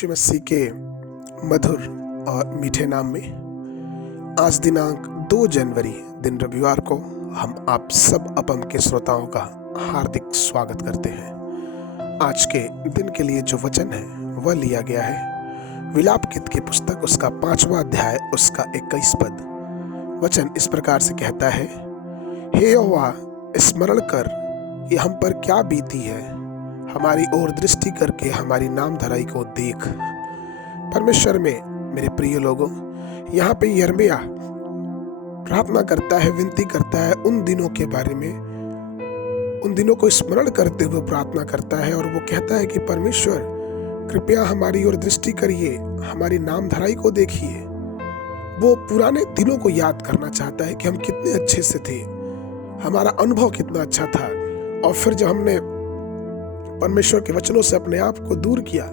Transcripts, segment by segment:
यीशु मसीह के मधुर और मीठे नाम में आज दिनांक 2 जनवरी दिन रविवार को हम आप सब अपम के श्रोताओं का हार्दिक स्वागत करते हैं। आज के दिन के लिए जो वचन है वह लिया गया है विलाप गीत की पुस्तक उसका 5वां अध्याय उसका 21 पद। वचन इस प्रकार से कहता है, हे यहोवा स्मरण कर कि हम पर क्या बीती है, हमारी ओर दृष्टि करके हमारी नाम धराई को देख। परमेश्वर में मेरे प्रिय लोगों, यहाँ पे यिर्मयाह प्रार्थना करता है, विनती करता है उन दिनों के बारे में, उन दिनों को स्मरण करते हुए प्रार्थना करता है और वो कहता है कि परमेश्वर कृपया हमारी ओर दृष्टि करिए, हमारी नाम धराई को देखिए। वो पुराने दिनों को याद करना चाहता है कि हम कितने अच्छे से थे, हमारा अनुभव कितना अच्छा था। और फिर जब हमने परमेश्वर के वचनों से अपने आप को दूर किया,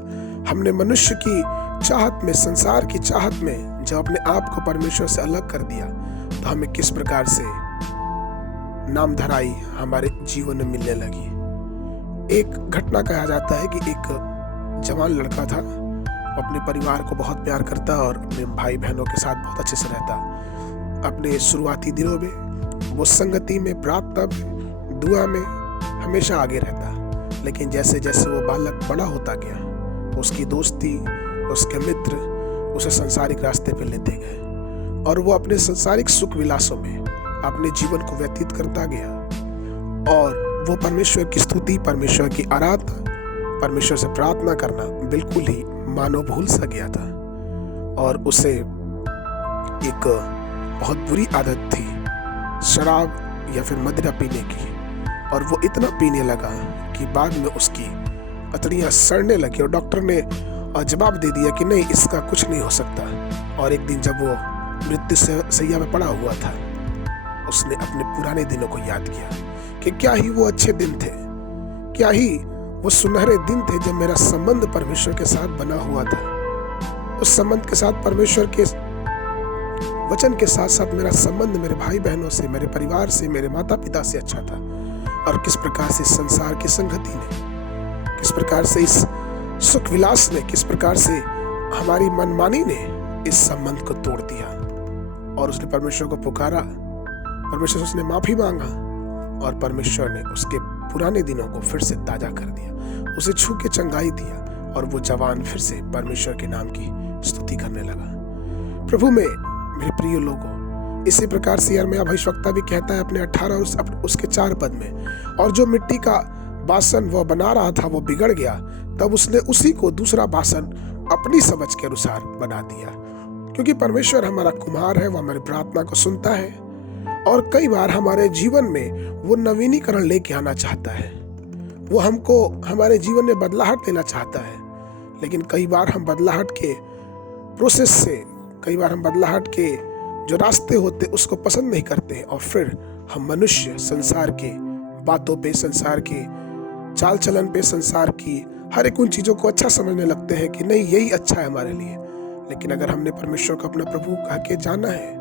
हमने मनुष्य की चाहत में, संसार की चाहत में जब अपने आप को परमेश्वर से अलग कर दिया, तो हमें किस प्रकार से नाम धराई हमारे जीवन में मिलने लगी। एक घटना कहा जाता है कि एक जवान लड़का था, वो अपने परिवार को बहुत प्यार करता और अपने भाई बहनों के साथ बहुत अच्छे से रहता। अपने शुरुआती दिनों में वो संगति में, प्रार्थना में, दुआ में हमेशा आगे रहता। लेकिन जैसे जैसे वो बालक बड़ा होता गया, उसकी दोस्ती, उसके मित्र उसे सांसारिक रास्ते पे लेते गए और वो अपने सांसारिक सुख विलासों में अपने जीवन को व्यतीत करता गया और वो परमेश्वर की स्तुति, परमेश्वर की आराधना, परमेश्वर से प्रार्थना करना बिल्कुल ही मानो भूल सा गया था। और उसे एक बहुत बुरी आदत थी शराब या फिर मदिरा पीने की, और वो इतना पीने लगा कि बाद में उसकी अतड़ियाँ सड़ने लगी और डॉक्टर ने जवाब दे दिया कि नहीं, इसका कुछ नहीं हो सकता। और एक दिन जब वो मृत्यु शैया में पड़ा हुआ था, उसने अपने पुराने दिनों को याद किया कि क्या ही वो अच्छे दिन थे, क्या ही वो सुनहरे दिन थे जब मेरा संबंध परमेश्वर के साथ बना हुआ था। उस संबंध के साथ, परमेश्वर के वचन के साथ साथ मेरा संबंध मेरे भाई बहनों से, मेरे परिवार से, मेरे माता पिता से अच्छा था। और किस प्रकार से संसार की संगति ने, किस प्रकार से इस सुख विलास ने, किस प्रकार से हमारी मनमानी ने इस संबंध को तोड़ दिया। और उसने परमेश्वर को पुकारा, परमेश्वर से उसने माफी मांगा और परमेश्वर ने उसके पुराने दिनों को फिर से ताजा कर दिया, उसे छू के चंगाई दिया और वो जवान फिर से परमेश्वर के नाम की स्तुति करने लगा। प्रभु में मेरे प्रिय लोगों, इसी प्रकार से यिर्मयाह भविष्यवक्ता भी कहता है अपने 18 और उसके 4 पद में, और जो मिट्टी का बासन वह बना रहा था वो बिगड़ गया, तब उसने उसी को दूसरा बासन अपनी समझ के अनुसार बना दिया। क्योंकि परमेश्वर हमारा कुम्हार है, वह हमारी प्रार्थना को सुनता है और कई बार हमारे जीवन में वो नवीनीकरण लेके आना चाहता है, वो हमको हमारे जीवन में बदलाहट लेना चाहता है। लेकिन कई बार हम बदलाहट के प्रोसेस से, कई बार हम बदलाहट के जो रास्ते होते उसको पसंद नहीं करते और फिर हम मनुष्य संसार के बातों पे, संसार के चाल चलन पे, संसार की हर एक उन चीजों को अच्छा समझने लगते हैं कि नहीं, यही अच्छा है हमारे लिए। लेकिन अगर हमने परमेश्वर को अपना प्रभु कह के जाना है,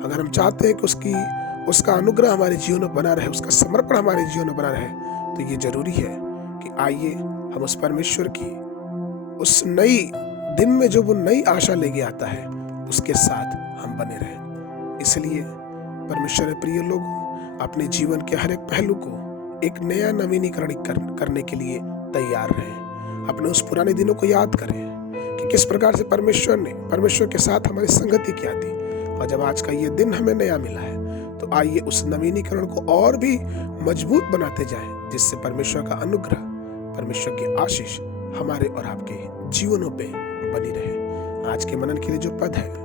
अगर हम चाहते हैं कि उसका अनुग्रह हमारे जीवन में बना रहे, उसका समर्पण हमारे जीवन में बना रहे, तो ये जरूरी है कि आइए हम उस परमेश्वर की उस नई दिन में जो वो नई आशा लेके आता है उसके साथ हम बने रहें। इसलिए परमेश्वर के प्रिय लोगों, अपने जीवन के हर एक पहलू को एक नया नवीनीकरण करने के लिए तैयार रहें। अपने उस पुराने दिनों को याद करें कि किस प्रकार से परमेश्वर के साथ हमारी संगति किया थी, और जब आज का ये दिन हमें नया मिला है तो आइए उस नवीनीकरण को और भी मजबूत बनाते जाएं, जिससे परमेश्वर का अनुग्रह, परमेश्वर की आशीष हमारे और आपके जीवनों पे बनी रहे। आज के मनन के लिए जो पद है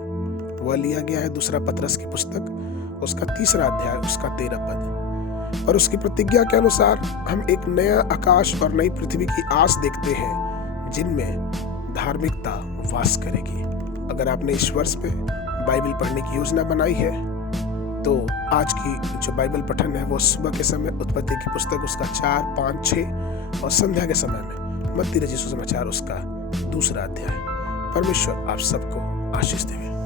वह लिया गया है 2 पतरस की पुस्तक उसका 3 अध्याय उसका 13 पद। और उसकी प्रतिज्ञा के अनुसार हम एक नया आकाश और नई पृथ्वी की आस देखते हैं जिनमें धार्मिकता वास करेगी। अगर आपने इस वर्ष में बाइबल पढ़ने की योजना बनाई है तो आज की जो बाइबल पठन है वो सुबह के समय उत्पत्ति की पुस्तक उसका 4, 5, 6 और संध्या के समय में मत्ती रचित सुसमाचार उसका 2 अध्याय। परमेश्वर आप सबको आशीष देवे।